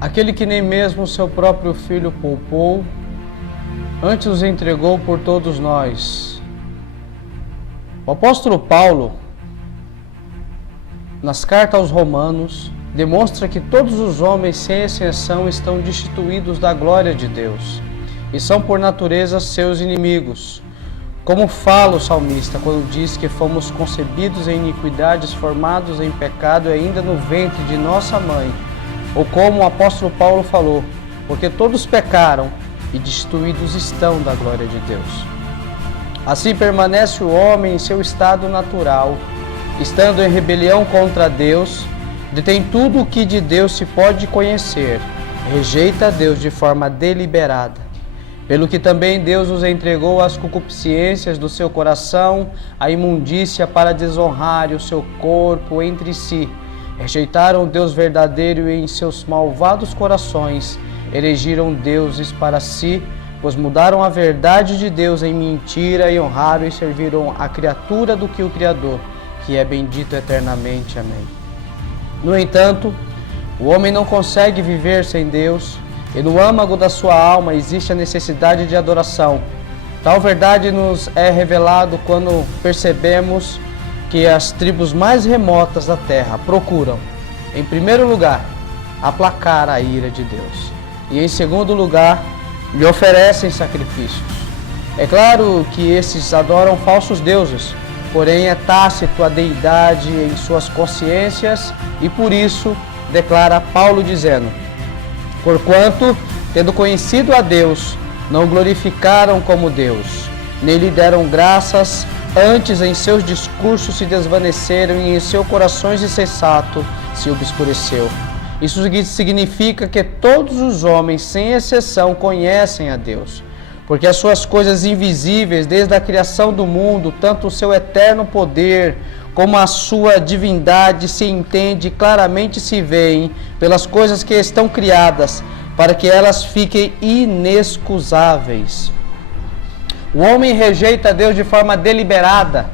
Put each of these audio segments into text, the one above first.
aquele que nem mesmo seu próprio Filho poupou, antes os entregou por todos nós. O apóstolo Paulo, nas cartas aos Romanos, demonstra que todos os homens, sem exceção, estão destituídos da glória de Deus e são por natureza seus inimigos. Como fala o salmista quando diz que fomos concebidos em iniquidades, formados em pecado e ainda no ventre de nossa mãe. Ou como o apóstolo Paulo falou, porque todos pecaram e destituídos estão da glória de Deus. Assim permanece o homem em seu estado natural, estando em rebelião contra Deus, detém tudo o que de Deus se pode conhecer, rejeita Deus de forma deliberada. Pelo que também Deus os entregou às concupiscências do seu coração, à imundícia para desonrar o seu corpo entre si. Rejeitaram o Deus verdadeiro e em seus malvados corações erigiram deuses para si, pois mudaram a verdade de Deus em mentira e honraram e serviram a criatura do que o Criador, que é bendito eternamente. Amém. No entanto, o homem não consegue viver sem Deus, e no âmago da sua alma existe a necessidade de adoração. Tal verdade nos é revelado quando percebemos que as tribos mais remotas da terra procuram, em primeiro lugar, aplacar a ira de Deus, e em segundo lugar, lhe oferecem sacrifícios. É claro que esses adoram falsos deuses, porém é tácito a deidade em suas consciências, e por isso declara Paulo dizendo: porquanto, tendo conhecido a Deus, não glorificaram como Deus, nem lhe deram graças, antes em seus discursos se desvaneceram e em seu coração insensato se obscureceu. Isso significa que todos os homens, sem exceção, conhecem a Deus, porque as suas coisas invisíveis, desde a criação do mundo, tanto o seu eterno poder como a sua divindade se entende claramente, se veem pelas coisas que estão criadas, para que elas fiquem inexcusáveis. O homem rejeita Deus de forma deliberada,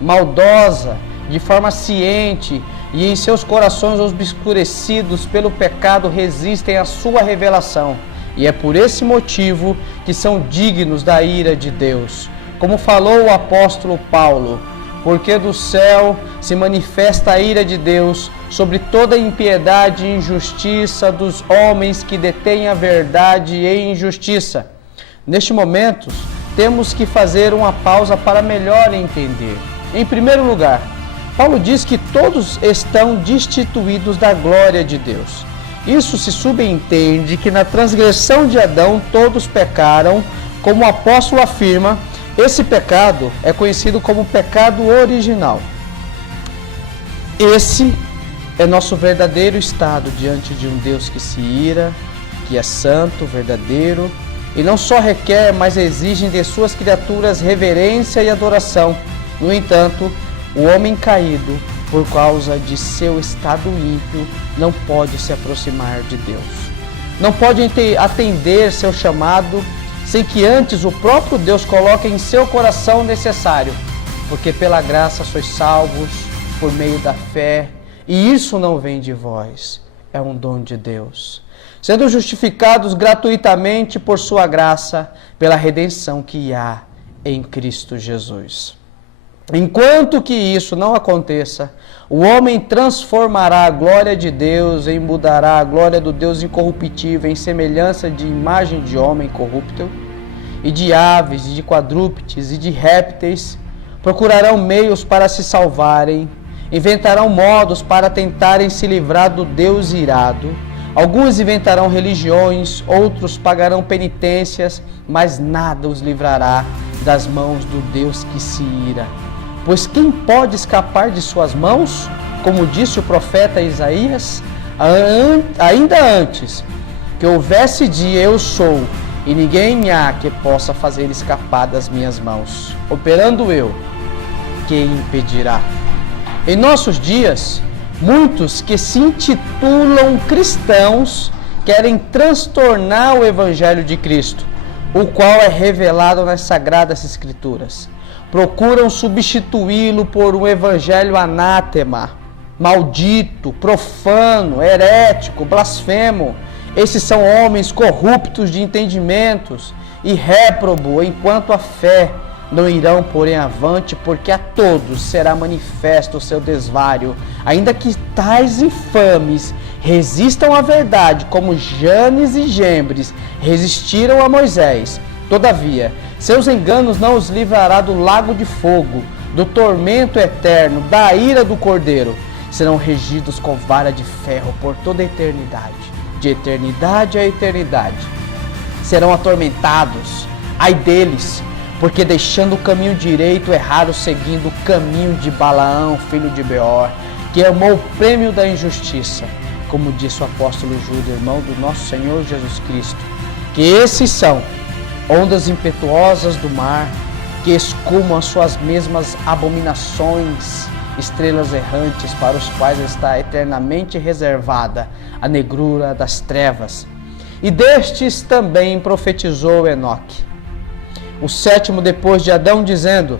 maldosa, de forma ciente, e em seus corações obscurecidos pelo pecado resistem à sua revelação. E é por esse motivo que são dignos da ira de Deus. Como falou o apóstolo Paulo, porque do céu se manifesta a ira de Deus sobre toda a impiedade e injustiça dos homens que detêm a verdade e injustiça. Neste momento, temos que fazer uma pausa para melhor entender. Em primeiro lugar, Paulo diz que todos estão destituídos da glória de Deus. Isso se subentende que na transgressão de Adão todos pecaram, como o apóstolo afirma. Esse pecado é conhecido como pecado original. Esse é nosso verdadeiro estado diante de um Deus que se ira, que é santo, verdadeiro, e não só requer, mas exige de suas criaturas reverência e adoração. No entanto, o homem caído, por causa de seu estado ímpio, não pode se aproximar de Deus. Não pode atender seu chamado sem que antes o próprio Deus coloque em seu coração o necessário, porque pela graça sois salvos por meio da fé, e isso não vem de vós, é um dom de Deus, sendo justificados gratuitamente por sua graça, pela redenção que há em Cristo Jesus. Enquanto que isso não aconteça, o homem transformará a glória de Deus e mudará a glória do Deus incorruptível em semelhança de imagem de homem corruptível, e de aves, e de quadrúpedes, e de répteis. Procurarão meios para se salvarem, inventarão modos para tentarem se livrar do Deus irado. Alguns inventarão religiões, outros pagarão penitências, mas nada os livrará das mãos do Deus que se ira. Pois quem pode escapar de suas mãos? Como disse o profeta Isaías, ainda antes que houvesse dia eu sou, e ninguém há que possa fazer escapar das minhas mãos. Operando eu, quem impedirá? Em nossos dias, muitos que se intitulam cristãos querem transtornar o Evangelho de Cristo, o qual é revelado nas Sagradas Escrituras. Procuram substituí-lo por um evangelho anátema, maldito, profano, herético, blasfemo, Esses são homens corruptos de entendimentos e réprobo enquanto a fé. Não irão, porém, avante, porque a todos será manifesto o seu desvário, ainda que tais infames resistam à verdade, como Janes e Jambres resistiram a Moisés. Todavia, seus enganos não os livrará do lago de fogo, do tormento eterno, da ira do Cordeiro. Serão regidos com vara de ferro por toda a eternidade, de eternidade a eternidade. Serão atormentados, ai deles, porque deixando o caminho direito, erraram seguindo o caminho de Balaão, filho de Beor, que amou o prêmio da injustiça, como disse o apóstolo Judas, irmão do nosso Senhor Jesus Cristo, que esses são ondas impetuosas do mar, que escumam as suas mesmas abominações, estrelas errantes para os quais está eternamente reservada a negrura das trevas. E destes também profetizou Enoque, o sétimo depois de Adão, dizendo: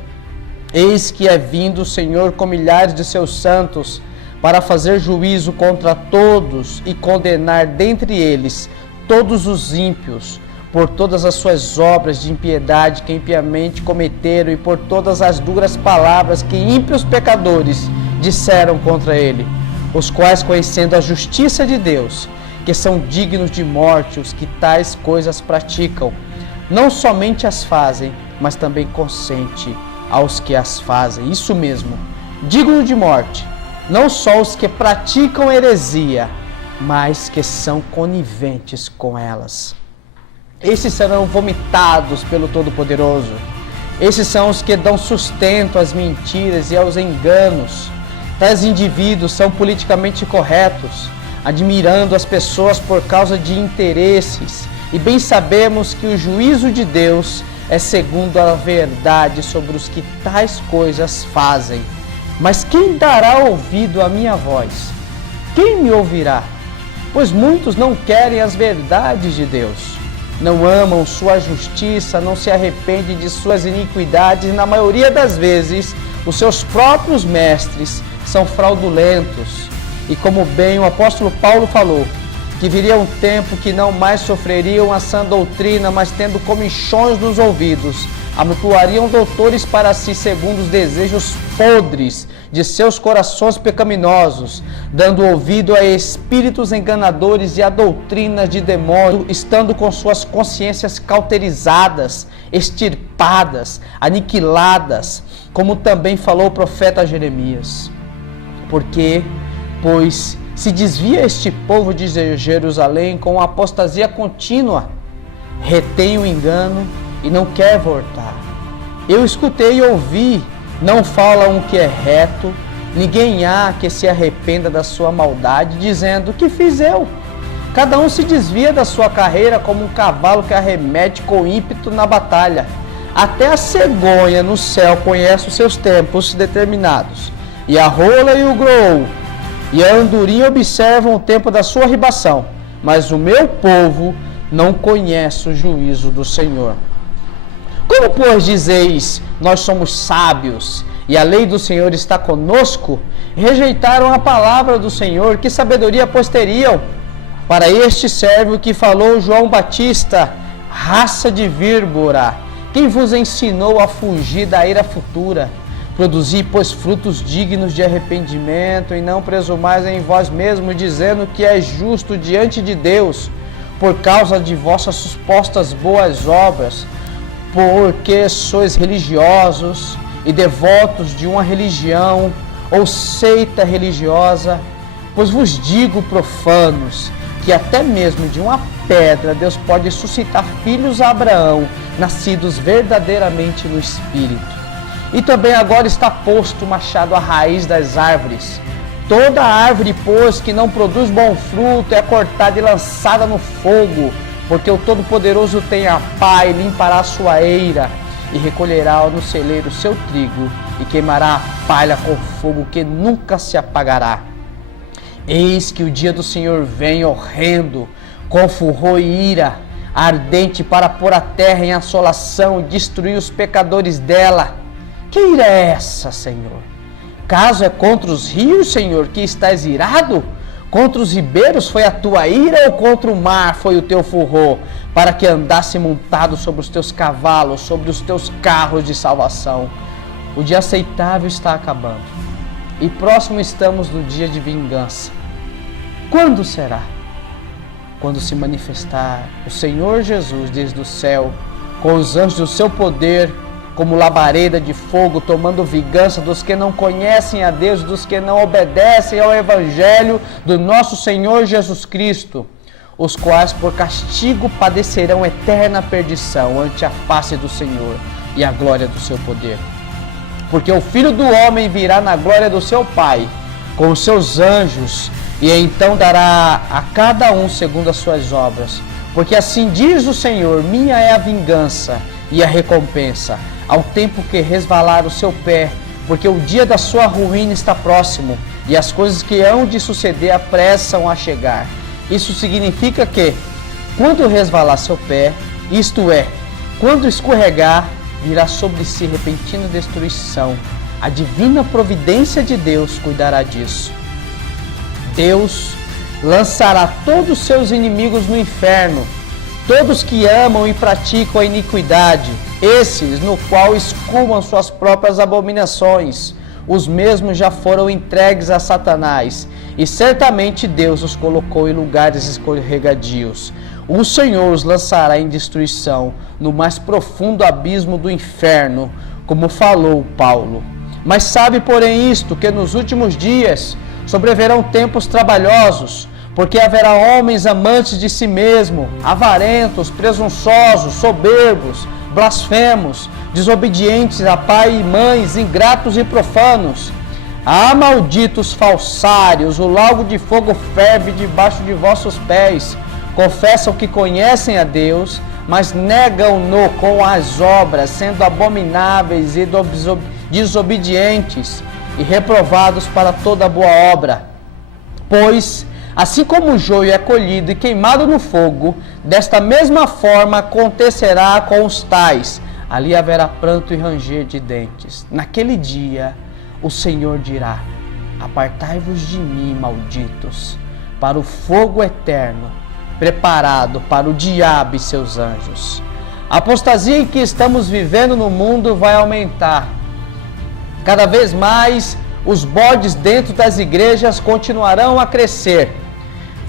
Eis que é vindo o Senhor com milhares de seus santos, para fazer juízo contra todos e condenar dentre eles todos os ímpios, por todas as suas obras de impiedade que impiamente cometeram e por todas as duras palavras que ímpios pecadores disseram contra ele, os quais, conhecendo a justiça de Deus, que são dignos de morte os que tais coisas praticam, não somente as fazem, mas também consente aos que as fazem. Isso mesmo, digno de morte, não só os que praticam heresia, mas que são coniventes com elas. Esses serão vomitados pelo Todo-Poderoso. Esses são os que dão sustento às mentiras e aos enganos. Tais indivíduos são politicamente corretos, admirando as pessoas por causa de interesses, e bem sabemos que o juízo de Deus é segundo a verdade sobre os que tais coisas fazem. Mas quem dará ouvido à minha voz? Quem me ouvirá? Pois muitos não querem as verdades de Deus. Não amam sua justiça, não se arrependem de suas iniquidades, e na maioria das vezes os seus próprios mestres são fraudulentos. E como bem o apóstolo Paulo falou, que viria um tempo que não mais sofreriam a sã doutrina, mas tendo comichões nos ouvidos, amontoariam doutores para si segundo os desejos podres de seus corações pecaminosos, dando ouvido a espíritos enganadores e a doutrinas de demônios, estando com suas consciências cauterizadas, extirpadas, aniquiladas, como também falou o profeta Jeremias. Pois se desvia este povo de Jerusalém com apostasia contínua, retém o engano e não quer voltar. Eu escutei e ouvi, não falam o que é reto, ninguém há que se arrependa da sua maldade, dizendo: que fiz eu? Cada um se desvia da sua carreira como um cavalo que arremete com ímpeto na batalha. Até a cegonha no céu conhece os seus tempos determinados, e a rola e o grou e a andorinha observam o tempo da sua ribação, mas o meu povo não conhece o juízo do Senhor. Como, pois, dizeis, nós somos sábios, e a lei do Senhor está conosco? Rejeitaram a palavra do Senhor, que sabedoria pois teriam? Para este serve o que falou João Batista: raça de víbora, quem vos ensinou a fugir da ira futura? Produzi, pois, frutos dignos de arrependimento, e não presumais em vós mesmos, dizendo que é justo diante de Deus, por causa de vossas supostas boas obras, porque sois religiosos e devotos de uma religião ou seita religiosa. Pois vos digo, profanos, que até mesmo de uma pedra Deus pode suscitar filhos a Abraão, nascidos verdadeiramente no Espírito. E também agora está posto o machado à raiz das árvores. Toda árvore, pois, que não produz bom fruto é cortada e lançada no fogo, porque o Todo-Poderoso tem a pá e limpará a sua eira, e recolherá no celeiro o seu trigo, e queimará a palha com fogo que nunca se apagará. Eis que o dia do Senhor vem horrendo, com furor e ira, ardente, para pôr a terra em assolação e destruir os pecadores dela. Que ira é essa, Senhor? Caso é contra os rios, Senhor, que estás irado? Contra os ribeiros foi a tua ira, ou contra o mar foi o teu furor, para que andasse montado sobre os teus cavalos, sobre os teus carros de salvação? O dia aceitável está acabando, e próximo estamos do dia de vingança. Quando será? Quando se manifestar o Senhor Jesus desde o céu, com os anjos do seu poder, como labareda de fogo, tomando vingança dos que não conhecem a Deus, dos que não obedecem ao Evangelho do nosso Senhor Jesus Cristo, os quais por castigo padecerão eterna perdição ante a face do Senhor e a glória do seu poder. Porque o Filho do Homem virá na glória do seu Pai, com os seus anjos, e então dará a cada um segundo as suas obras. Porque assim diz o Senhor: minha é a vingança e a recompensa, ao tempo que resvalar o seu pé, porque o dia da sua ruína está próximo, e as coisas que hão de suceder apressam a chegar. Isso significa que, quando resvalar seu pé, isto é, quando escorregar, virá sobre si repentina destruição. A divina providência de Deus cuidará disso. Deus lançará todos os seus inimigos no inferno, todos que amam e praticam a iniquidade, esses no qual escumam suas próprias abominações, os mesmos já foram entregues a Satanás, e certamente Deus os colocou em lugares escorregadios. O Senhor os lançará em destruição, no mais profundo abismo do inferno, como falou Paulo. Mas sabe, porém, isto, que nos últimos dias sobreverão tempos trabalhosos, porque haverá homens amantes de si mesmo, avarentos, presunçosos, soberbos, blasfemos, desobedientes a pai e mães, ingratos e profanos. Ah, malditos falsários, o lago de fogo ferve debaixo de vossos pés. Confessam que conhecem a Deus, mas negam-no com as obras, sendo abomináveis e desobedientes e reprovados para toda boa obra. Pois, assim como o joio é colhido e queimado no fogo, desta mesma forma acontecerá com os tais. Ali haverá pranto e ranger de dentes. Naquele dia, o Senhor dirá: apartai-vos de mim, malditos, para o fogo eterno, preparado para o diabo e seus anjos. A apostasia em que estamos vivendo no mundo vai aumentar. Cada vez mais, os bodes dentro das igrejas continuarão a crescer.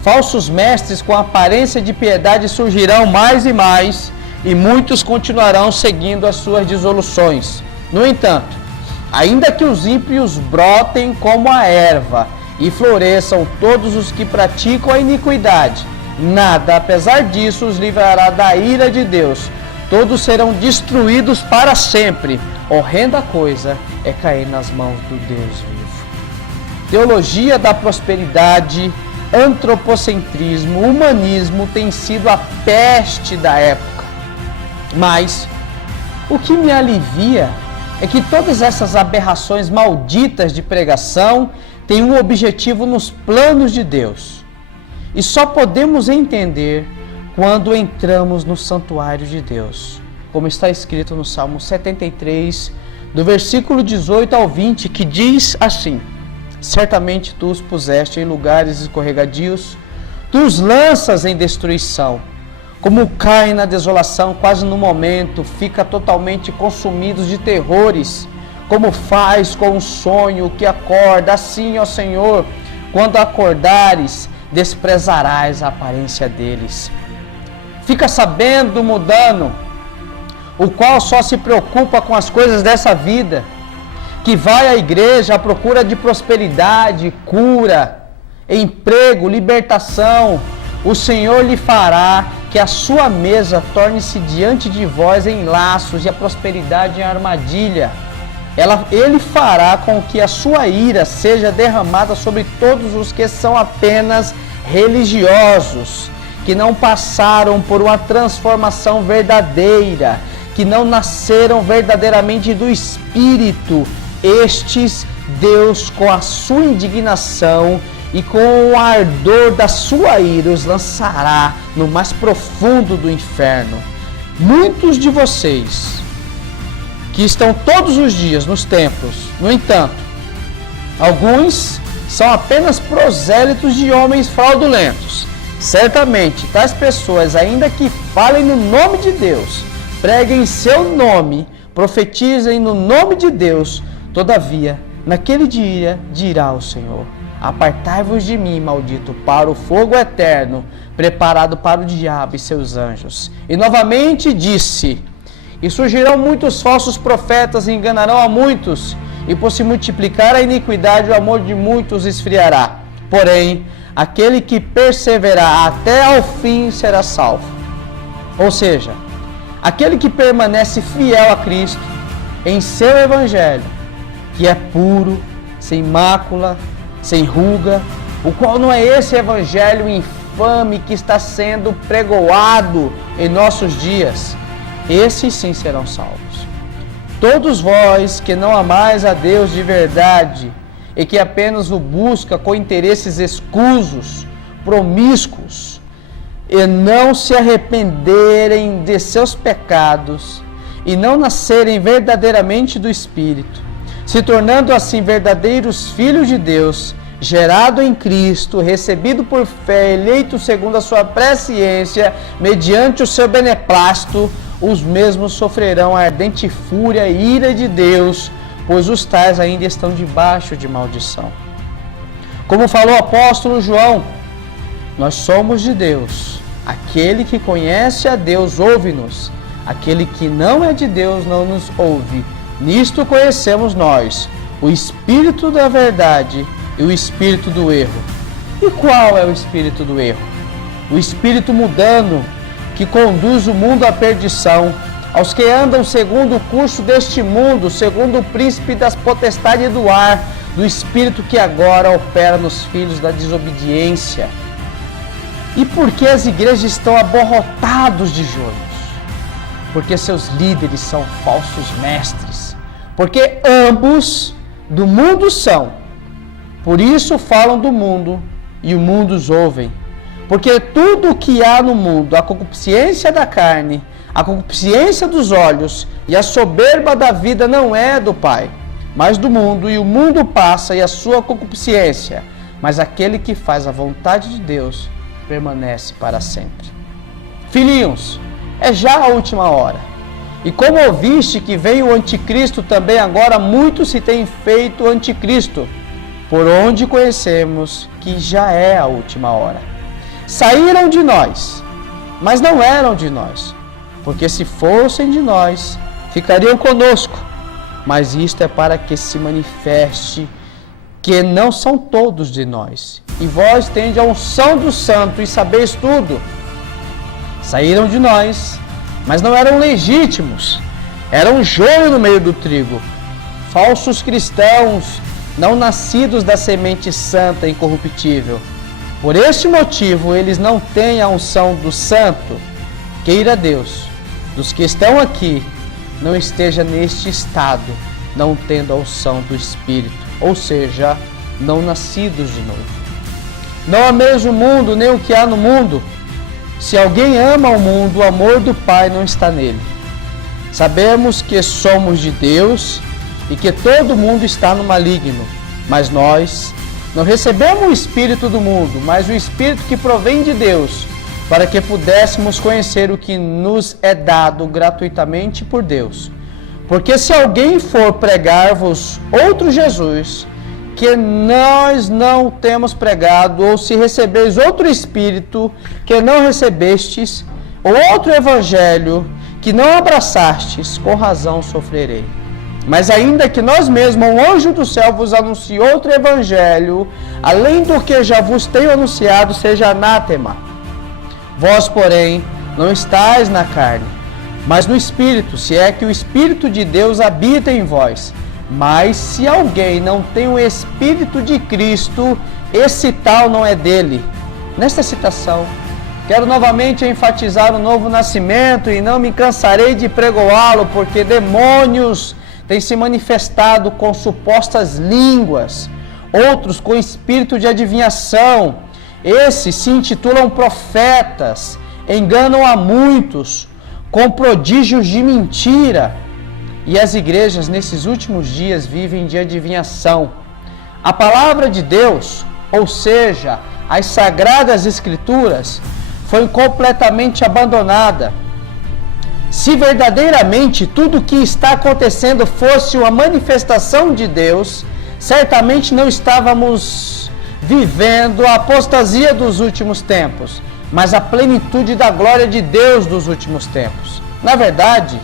Falsos mestres com aparência de piedade surgirão mais e mais, e muitos continuarão seguindo as suas dissoluções. No entanto, ainda que os ímpios brotem como a erva e floresçam todos os que praticam a iniquidade, nada, apesar disso, os livrará da ira de Deus. Todos serão destruídos para sempre. Horrenda coisa é cair nas mãos do Deus vivo. Teologia da prosperidade, antropocentrismo, humanismo tem sido a peste da época. Mas o que me alivia é que todas essas aberrações malditas de pregação têm um objetivo nos planos de Deus. E só podemos entender quando entramos no santuário de Deus, como está escrito no Salmo 73, do versículo 18 ao 20, que diz assim: certamente tu os puseste em lugares escorregadios, tu os lanças em destruição, como cai na desolação, quase no momento, fica totalmente consumidos de terrores, como faz com um sonho que acorda, assim, ó Senhor, quando acordares, desprezarás a aparência deles. Fica sabendo, mudando, o qual só se preocupa com as coisas dessa vida, que vai à igreja à procura de prosperidade, cura, emprego, libertação. O Senhor lhe fará que a sua mesa torne-se diante de vós em laços e a prosperidade em armadilha. Ele fará com que a sua ira seja derramada sobre todos os que são apenas religiosos, que não passaram por uma transformação verdadeira, que não nasceram verdadeiramente do Espírito. Estes, Deus, com a sua indignação e com o ardor da sua ira, os lançará no mais profundo do inferno. Muitos de vocês, que estão todos os dias nos templos, no entanto, alguns são apenas prosélitos de homens fraudulentos. Certamente, tais pessoas, ainda que falem no nome de Deus, preguem em seu nome, profetizem no nome de Deus, todavia, naquele dia dirá o Senhor: apartai-vos de mim, maldito, para o fogo eterno, preparado para o diabo e seus anjos. E novamente disse: e surgirão muitos falsos profetas e enganarão a muitos, e por se multiplicar a iniquidade, o amor de muitos esfriará. Porém, aquele que perseverar até ao fim será salvo. Ou seja, aquele que permanece fiel a Cristo em seu evangelho, que é puro, sem mácula, sem ruga, o qual não é esse evangelho infame que está sendo pregoado em nossos dias, esses sim serão salvos. Todos vós que não amais a Deus de verdade e que apenas o busca com interesses escusos, promíscuos, e não se arrependerem de seus pecados e não nascerem verdadeiramente do Espírito, se tornando assim verdadeiros filhos de Deus, gerado em Cristo, recebido por fé, eleito segundo a sua presciência, mediante o seu beneplácito, os mesmos sofrerão a ardente fúria e ira de Deus, pois os tais ainda estão debaixo de maldição. Como falou o apóstolo João, nós somos de Deus. Aquele que conhece a Deus ouve-nos. Aquele que não é de Deus não nos ouve. Nisto conhecemos nós, o espírito da verdade e o espírito do erro. E qual é o espírito do erro? O espírito mundano, que conduz o mundo à perdição, aos que andam segundo o curso deste mundo, segundo o príncipe das potestades do ar, do espírito que agora opera nos filhos da desobediência. E por que as igrejas estão abarrotadas de joelhos? Porque seus líderes são falsos mestres. Porque ambos do mundo são. Por isso falam do mundo e o mundo os ouvem. Porque tudo o que há no mundo, a concupiscência da carne, a concupiscência dos olhos e a soberba da vida não é do Pai, mas do mundo, e o mundo passa e a sua concupiscência, mas aquele que faz a vontade de Deus permanece para sempre. Filhinhos, é já a última hora. E como ouviste que veio o anticristo, também agora muitos se têm feito anticristo, por onde conhecemos que já é a última hora. Saíram de nós, mas não eram de nós, porque se fossem de nós, ficariam conosco. Mas isto é para que se manifeste que não são todos de nós. E vós tendes a unção do santo e sabeis tudo. Saíram de nós, mas não eram legítimos. Eram joio no meio do trigo. Falsos cristãos, não nascidos da semente santa e incorruptível. Por este motivo, eles não têm a unção do santo. Queira Deus, dos que estão aqui, não esteja neste estado, não tendo a unção do Espírito, ou seja, não nascidos de novo. Não ameis o mundo, nem o que há no mundo. Se alguém ama o mundo, o amor do Pai não está nele. Sabemos que somos de Deus e que todo mundo está no maligno, mas nós não recebemos o Espírito do mundo, mas o Espírito que provém de Deus, para que pudéssemos conhecer o que nos é dado gratuitamente por Deus. Porque se alguém for pregar-vos outro Jesus, que nós não temos pregado, ou se recebeis outro Espírito que não recebestes, ou outro Evangelho que não abraçastes, com razão sofrerei. Mas ainda que nós mesmos, um anjo do céu, vos anuncie outro evangelho, além do que já vos tenho anunciado, seja anátema. Vós, porém, não estáis na carne, mas no Espírito, se é que o Espírito de Deus habita em vós. Mas se alguém não tem o Espírito de Cristo, esse tal não é dele. Nesta citação, quero novamente enfatizar o novo nascimento e não me cansarei de pregoá-lo, porque demônios têm se manifestado com supostas línguas, outros com espírito de adivinhação. Esses se intitulam profetas, enganam a muitos com prodígios de mentira. E as igrejas nesses últimos dias vivem de adivinhação. A palavra de Deus, ou seja, as Sagradas Escrituras, foi completamente abandonada. Se verdadeiramente tudo o que está acontecendo fosse uma manifestação de Deus, certamente não estávamos vivendo a apostasia dos últimos tempos, mas a plenitude da glória de Deus dos últimos tempos. Na verdade,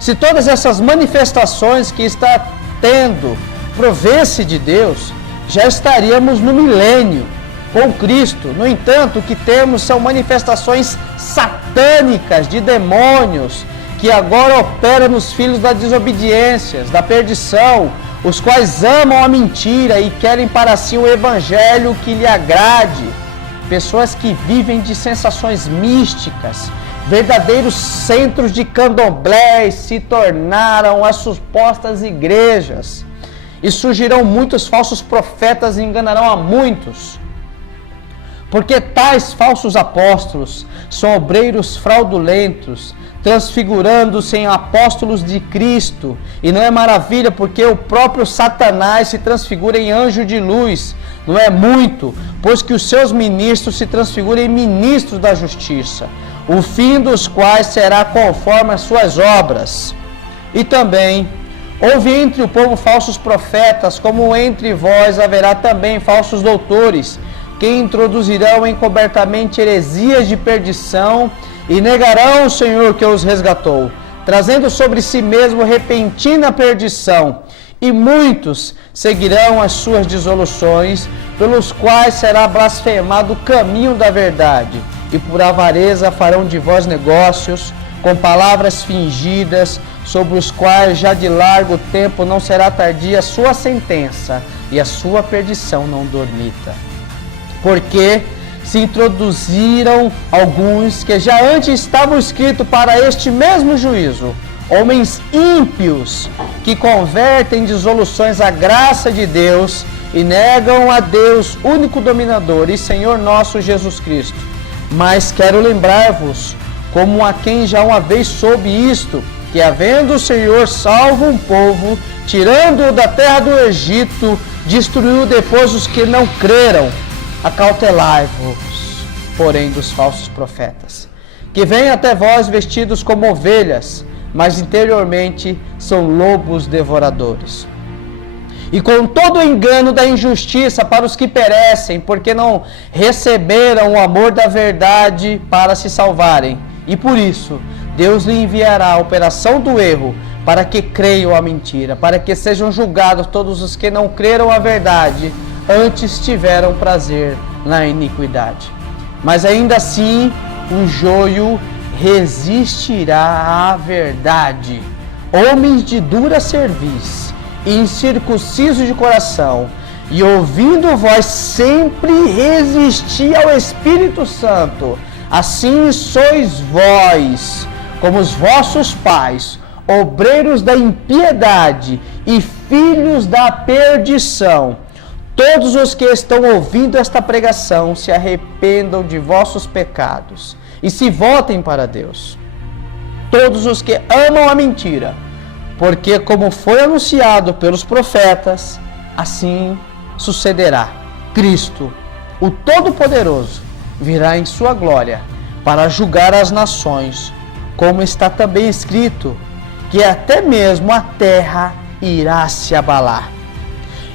se todas essas manifestações que está tendo provesse de Deus, já estaríamos no milênio com Cristo. No entanto, o que temos são manifestações satânicas de demônios que agora operam nos filhos da desobediência, da perdição, os quais amam a mentira e querem para si o evangelho que lhe agrade. Pessoas que vivem de sensações místicas, verdadeiros centros de candomblé, se tornaram as supostas igrejas. E surgirão muitos falsos profetas e enganarão a muitos. Porque tais falsos apóstolos são obreiros fraudulentos, transfigurando-se em apóstolos de Cristo. E não é maravilha, porque o próprio Satanás se transfigura em anjo de luz. Não é muito, pois que os seus ministros se transfiguram em ministros da justiça, o fim dos quais será conforme as suas obras. E também houve entre o povo falsos profetas, como entre vós haverá também falsos doutores, que introduzirão encobertamente heresias de perdição e negarão o Senhor que os resgatou, trazendo sobre si mesmo repentina perdição. E muitos seguirão as suas dissoluções, pelos quais será blasfemado o caminho da verdade. E por avareza farão de vós negócios, com palavras fingidas, sobre os quais já de largo tempo não será tardia a sua sentença, e a sua perdição não dormita. Porque se introduziram alguns que já antes estavam escritos para este mesmo juízo, homens ímpios que convertem dissoluções à graça de Deus e negam a Deus, único dominador e Senhor nosso Jesus Cristo. Mas quero lembrar-vos, como a quem já uma vez soube isto, que havendo o Senhor salvo um povo, tirando-o da terra do Egito, destruiu depois os que não creram. Acautelai-vos, porém, dos falsos profetas, que vêm até vós vestidos como ovelhas, mas interiormente são lobos devoradores. E com todo o engano da injustiça para os que perecem, porque não receberam o amor da verdade para se salvarem. E por isso, Deus lhe enviará a operação do erro, para que creiam a mentira, para que sejam julgados todos os que não creram a verdade, antes tiveram prazer na iniquidade. Mas ainda assim, o joio resistirá à verdade. Homens de dura cerviz, incircuncisos de coração, e ouvindo voz sempre resistir ao Espírito Santo. Assim sois vós, como os vossos pais, obreiros da impiedade e filhos da perdição. Todos os que estão ouvindo esta pregação se arrependam de vossos pecados e se voltem para Deus. Todos os que amam a mentira, porque como foi anunciado pelos profetas, assim sucederá. Cristo, o Todo-Poderoso, virá em sua glória para julgar as nações, como está também escrito, que até mesmo a terra irá se abalar.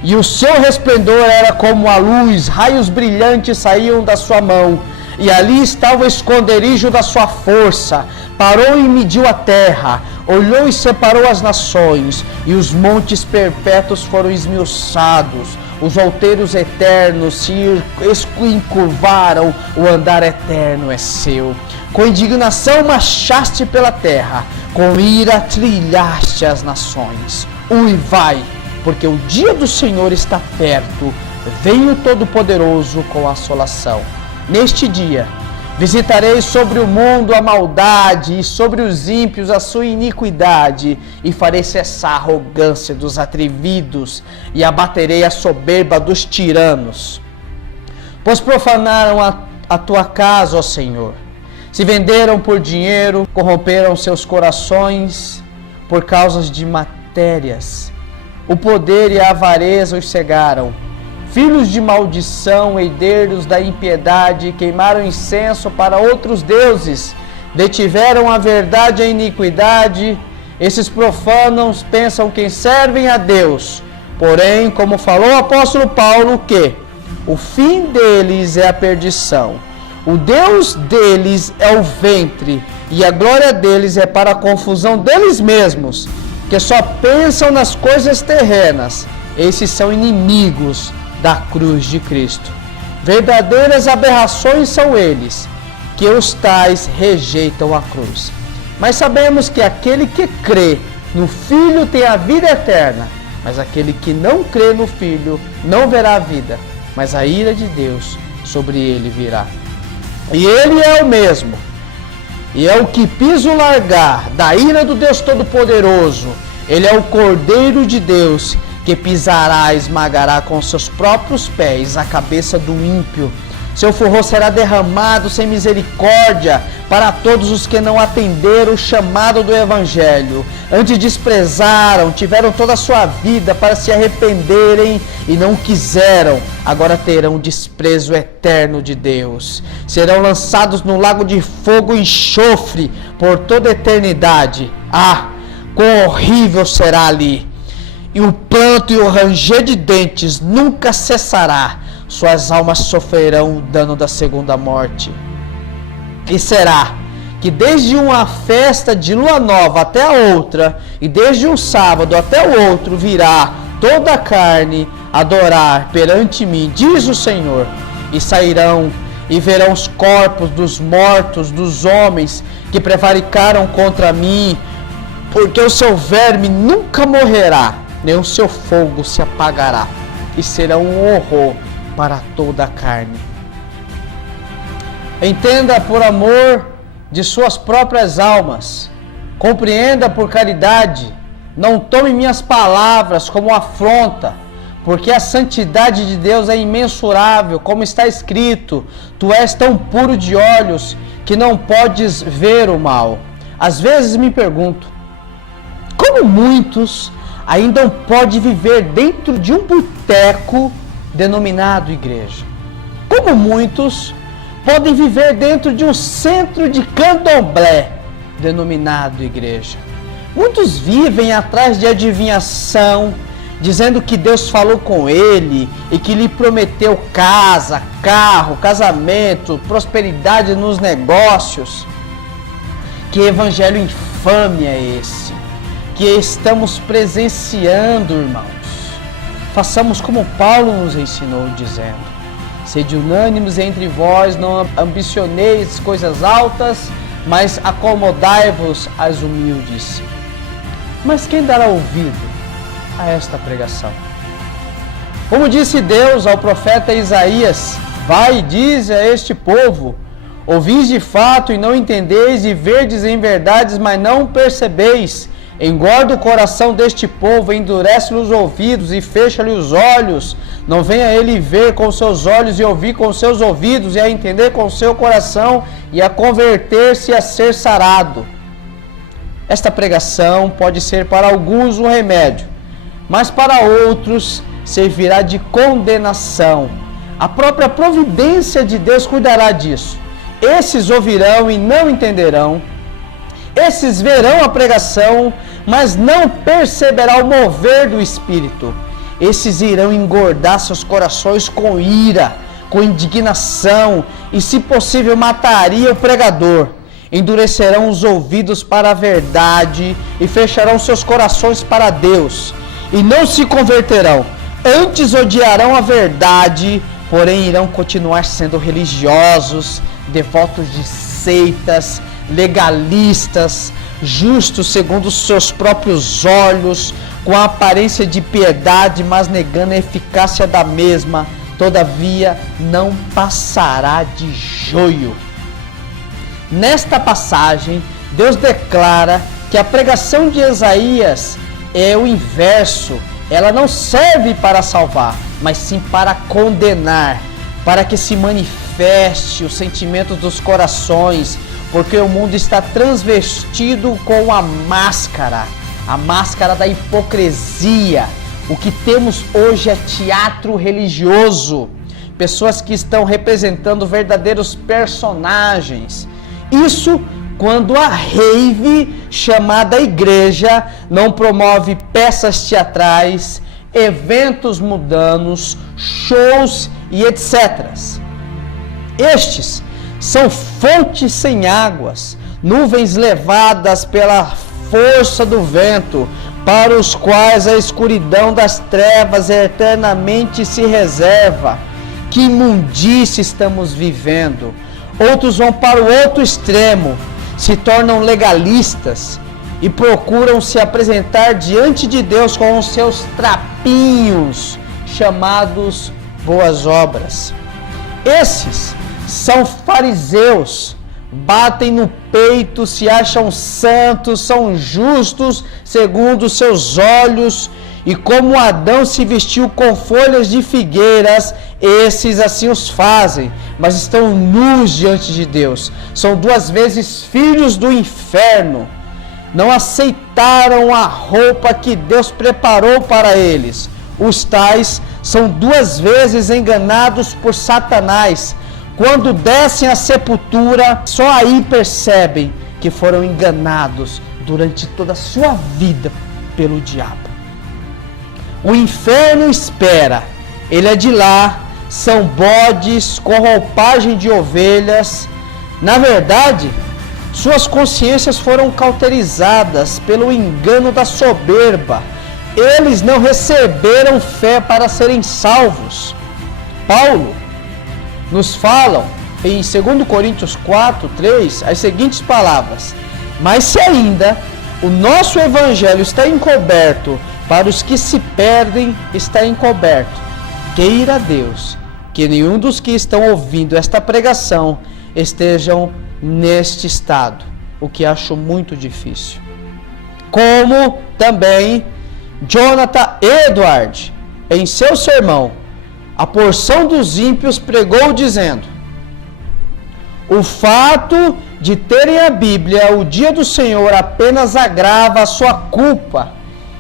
E o seu resplendor era como a luz, raios brilhantes saíam da sua mão, e ali estava o esconderijo da sua força. Parou e mediu a terra, olhou e separou as nações, e os montes perpétuos foram esmiuçados, os outeiros eternos se encurvaram, o andar eterno é seu. Com indignação marchaste pela terra, com ira trilhaste as nações. Uivai, porque o dia do Senhor está perto, vem o Todo-Poderoso com assolação. Neste dia, visitarei sobre o mundo a maldade e sobre os ímpios a sua iniquidade, e farei cessar a arrogância dos atrevidos e abaterei a soberba dos tiranos. Pois profanaram a tua casa, ó Senhor, se venderam por dinheiro, corromperam seus corações por causas de matérias. O poder e a avareza os cegaram, filhos de maldição, herdeiros da impiedade, queimaram incenso para outros deuses, detiveram a verdade e a iniquidade. Esses profanos pensam que servem a Deus, porém, como falou o apóstolo Paulo, que o fim deles é a perdição. O Deus deles é o ventre, e a glória deles é para a confusão deles mesmos, que só pensam nas coisas terrenas. Esses são inimigos da cruz de Cristo. Verdadeiras aberrações são eles, que os tais rejeitam a cruz. Mas sabemos que aquele que crê no Filho tem a vida eterna, mas aquele que não crê no Filho não verá a vida, mas a ira de Deus sobre ele virá. E ele é o mesmo, e é o que piso largar da ira do Deus Todo-Poderoso. Ele é o Cordeiro de Deus, que pisará e esmagará com seus próprios pés a cabeça do ímpio. Seu furor será derramado sem misericórdia para todos os que não atenderam o chamado do Evangelho. Antes desprezaram, tiveram toda a sua vida para se arrependerem e não quiseram. Agora terão desprezo eterno de Deus. Serão lançados no lago de fogo e enxofre por toda a eternidade. Ah, quão horrível será ali! E o pranto e o ranger de dentes nunca cessará. Suas almas sofrerão o dano da segunda morte. E será que desde uma festa de lua nova até a outra, e desde um sábado até o outro, virá toda a carne adorar perante mim, diz o Senhor, e sairão e verão os corpos dos mortos, dos homens que prevaricaram contra mim, porque o seu verme nunca morrerá, nem o seu fogo se apagará, e será um horror para toda a carne. Entenda por amor de suas próprias almas, compreenda por caridade, não tome minhas palavras como afronta, porque a santidade de Deus é imensurável, como está escrito, tu és tão puro de olhos que não podes ver o mal. Às vezes me pergunto, como muitos ainda podem viver dentro de um boteco denominado igreja? Como muitos podem viver dentro de um centro de candomblé denominado igreja? Muitos vivem atrás de adivinhação, dizendo que Deus falou com ele e que lhe prometeu casa, carro, casamento, prosperidade nos negócios. Que evangelho infame é esse que estamos presenciando, irmãos? Façamos como Paulo nos ensinou, dizendo: sede unânimes entre vós, não ambicioneis coisas altas, mas acomodai-vos às humildes. Mas quem dará ouvido a esta pregação? Como disse Deus ao profeta Isaías: vai e dize a este povo, ouvis de fato e não entendeis, e verdes em verdades, mas não percebeis. Engorda o coração deste povo, endurece-lhe os ouvidos e fecha-lhe os olhos. Não venha ele ver com seus olhos e ouvir com seus ouvidos, e a entender com seu coração, e a converter-se e a ser sarado. Esta pregação pode ser para alguns um remédio, mas para outros servirá de condenação. A própria providência de Deus cuidará disso. Esses ouvirão e não entenderão. Esses verão a pregação, mas não perceberá o mover do Espírito. Esses irão engordar seus corações com ira, com indignação, e se possível mataria o pregador. Endurecerão os ouvidos para a verdade e fecharão seus corações para Deus, e não se converterão. Antes odiarão a verdade, porém irão continuar sendo religiosos, devotos de seitas, legalistas, justos segundo os seus próprios olhos, com a aparência de piedade, mas negando a eficácia da mesma. Todavia não passará de joio. Nesta passagem, Deus declara que a pregação de Isaías é o inverso. Ela não serve para salvar, mas sim para condenar, para que se manifeste os sentimentos dos corações, porque o mundo está transvestido com a máscara da hipocrisia, O que temos hoje é teatro religioso. Pessoas que estão representando verdadeiros personagens. Isso quando a rave chamada igreja não promove peças teatrais, eventos mundanos, shows e etc. Estes são fontes sem águas, nuvens levadas pela força do vento, para os quais a escuridão das trevas eternamente se reserva. Que imundície estamos vivendo! Outros vão para o outro extremo, se tornam legalistas e procuram se apresentar diante de Deus com os seus trapinhos, chamados boas obras. Esses são fariseus, batem no peito, se acham santos, são justos segundo os seus olhos, e como Adão se vestiu com folhas de figueiras, esses assim os fazem, mas estão nus diante de Deus. São duas vezes filhos do inferno. Não aceitaram a roupa que Deus preparou para eles. Os tais são duas vezes enganados por Satanás. Quando descem à sepultura, só aí percebem que foram enganados durante toda a sua vida pelo diabo. O inferno espera, ele é de lá, são bodes com roupagem de ovelhas. Na verdade, suas consciências foram cauterizadas pelo engano da soberba. Eles não receberam fé para serem salvos. Paulo nos fala em 2 Coríntios 4:3 as seguintes palavras: mas se ainda o nosso evangelho está encoberto, para os que se perdem está encoberto. Queira Deus que nenhum dos que estão ouvindo esta pregação estejam neste estado, o que acho muito difícil. Como também Jonathan Edwards, em seu sermão, A Porção dos Ímpios, pregou dizendo: o fato de terem a Bíblia, o dia do Senhor, apenas agrava a sua culpa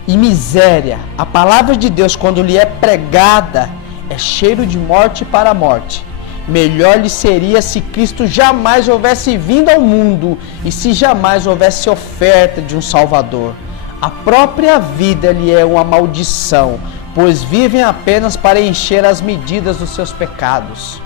e miséria. A palavra de Deus, quando lhe é pregada, é cheiro de morte para a morte. Melhor lhe seria se Cristo jamais houvesse vindo ao mundo e se jamais houvesse oferta de um Salvador. A própria vida lhe é uma maldição, pois vivem apenas para encher as medidas dos seus pecados.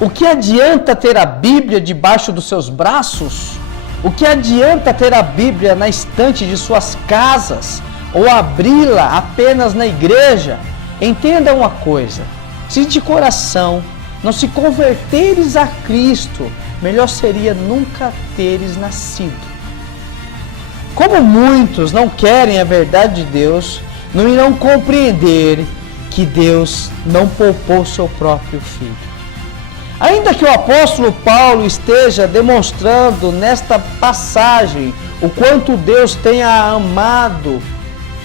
O que adianta ter a Bíblia debaixo dos seus braços? O que adianta ter a Bíblia na estante de suas casas ou abri-la apenas na igreja? Entenda uma coisa: se de coração não se converteres a Cristo, melhor seria nunca teres nascido. Como muitos não querem a verdade de Deus, não irão compreender que Deus não poupou seu próprio Filho. Ainda que o apóstolo Paulo esteja demonstrando nesta passagem o quanto Deus tenha amado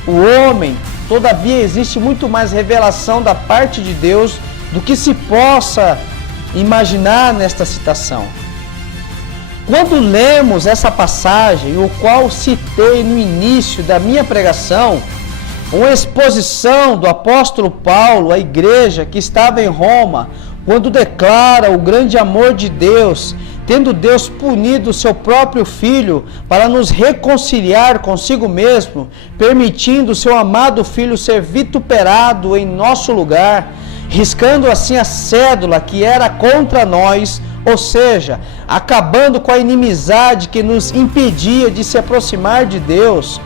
o homem, todavia existe muito mais revelação da parte de Deus do que se possa imaginar nesta citação. Quando lemos essa passagem, o qual citei no início da minha pregação, uma exposição do apóstolo Paulo à igreja que estava em Roma, quando declara o grande amor de Deus, tendo Deus punido o seu próprio Filho para nos reconciliar consigo mesmo, permitindo o seu amado Filho ser vituperado em nosso lugar, riscando assim a cédula que era contra nós, ou seja, acabando com a inimizade que nos impedia de se aproximar de Deus,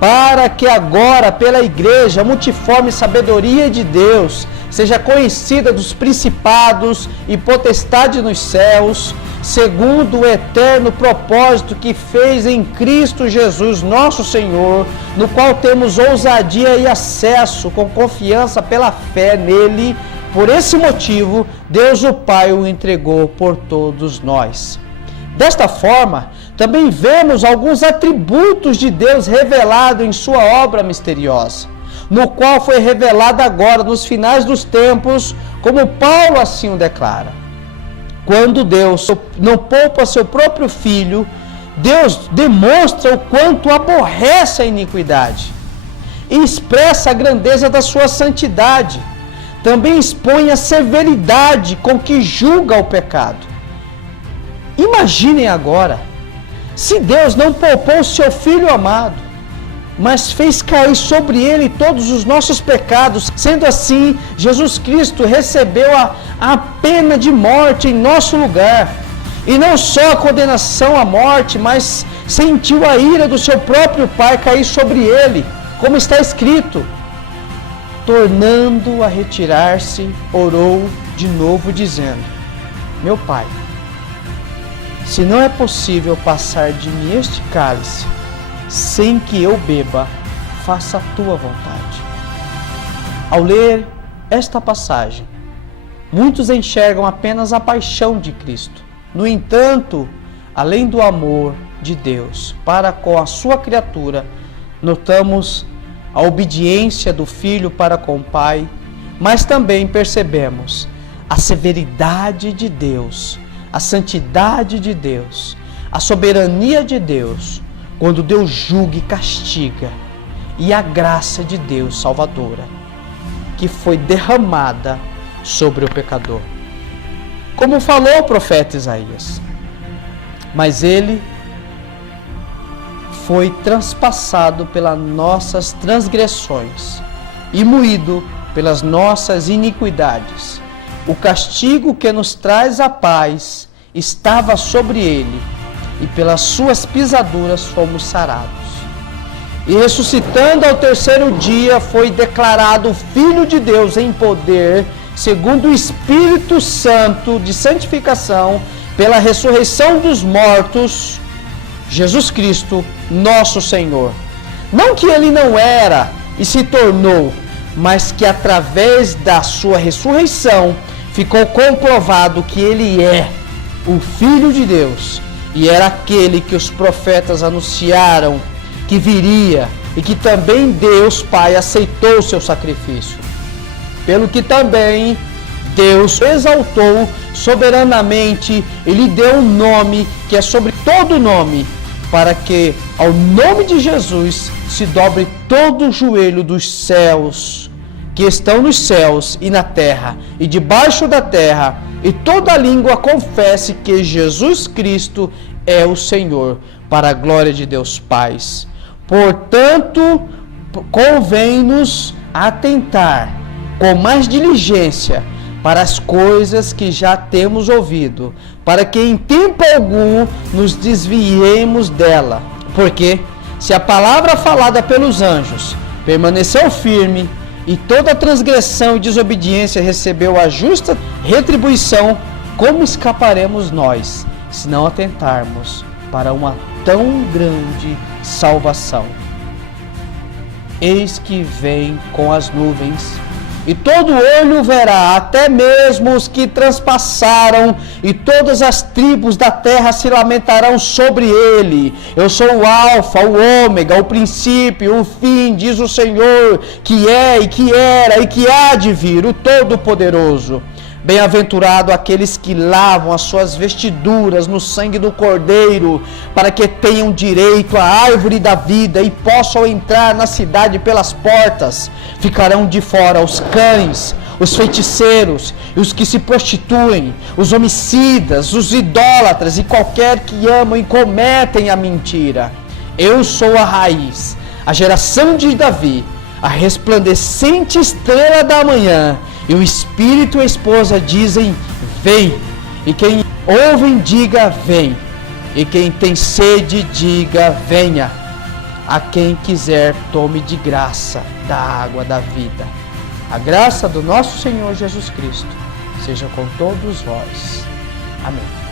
para que agora, pela igreja, a multiforme sabedoria de Deus seja conhecida dos principados e potestades nos céus, segundo o eterno propósito que fez em Cristo Jesus, nosso Senhor, no qual temos ousadia e acesso com confiança pela fé nele. Por esse motivo, Deus o Pai o entregou por todos nós. Desta forma, também vemos alguns atributos de Deus revelados em sua obra misteriosa, no qual foi revelado agora nos finais dos tempos, como Paulo assim o declara. Quando Deus não poupa seu próprio Filho, Deus demonstra o quanto aborrece a iniquidade. e expressa a grandeza da sua santidade. Também expõe a severidade com que julga o pecado. Imaginem agora, se Deus não poupou seu Filho amado, mas fez cair sobre ele todos os nossos pecados, sendo assim, Jesus Cristo recebeu a pena de morte em nosso lugar. E não só a condenação à morte, mas sentiu a ira do seu próprio Pai cair sobre ele, como está escrito. Tornando a retirar-se, orou de novo, dizendo: Meu Pai, se não é possível passar de mim este cálice, sem que eu beba, faça a tua vontade. Ao ler esta passagem, muitos enxergam apenas a paixão de Cristo. No entanto, além do amor de Deus para com a sua criatura, notamos a obediência do Filho para com o Pai, mas também percebemos a severidade de Deus, a santidade de Deus, a soberania de Deus, quando Deus julga e castiga, e a graça de Deus salvadora, que foi derramada sobre o pecador. Como falou o profeta Isaías, mas ele foi transpassado pelas nossas transgressões e moído pelas nossas iniquidades. O castigo que nos traz a paz estava sobre ele, e pelas suas pisaduras fomos sarados. E ressuscitando ao terceiro dia, foi declarado Filho de Deus em poder, segundo o Espírito Santo de santificação, pela ressurreição dos mortos, Jesus Cristo, nosso Senhor. Não que ele não era e se tornou, mas que através da sua ressurreição ficou comprovado que ele é o Filho de Deus, e era aquele que os profetas anunciaram que viria, e que também Deus Pai aceitou o seu sacrifício. Pelo que também Deus exaltou soberanamente e lhe deu um nome que é sobre todo nome, para que ao nome de Jesus se dobre todo o joelho dos céus, que estão nos céus e na terra e debaixo da terra, e toda língua confesse que Jesus Cristo é o Senhor, para a glória de Deus Pai. Portanto, convém-nos atentar com mais diligência para as coisas que já temos ouvido, para que em tempo algum nos desviemos dela. Porque se a palavra falada pelos anjos permaneceu firme, e toda transgressão e desobediência recebeu a justa retribuição, como escaparemos nós, se não atentarmos para uma tão grande salvação? Eis que vem com as nuvens, e todo olho verá, até mesmo os que transpassaram, e todas as tribos da terra se lamentarão sobre ele. Eu sou o Alfa, o Ômega, o princípio, o fim, diz o Senhor, que é e que era e que há de vir, o Todo-Poderoso. Bem-aventurado aqueles que lavam as suas vestiduras no sangue do Cordeiro, para que tenham direito à árvore da vida e possam entrar na cidade pelas portas. Ficarão de fora os cães, os feiticeiros, e os que se prostituem, os homicidas, os idólatras e qualquer que amam e cometem a mentira. Eu sou a raiz, a geração de Davi, a resplandecente estrela da manhã. E o Espírito e a esposa dizem: vem. E quem ouve, diga: vem. E quem tem sede, diga: venha. A quem quiser, tome de graça da água da vida. A graça do nosso Senhor Jesus Cristo seja com todos vós. Amém.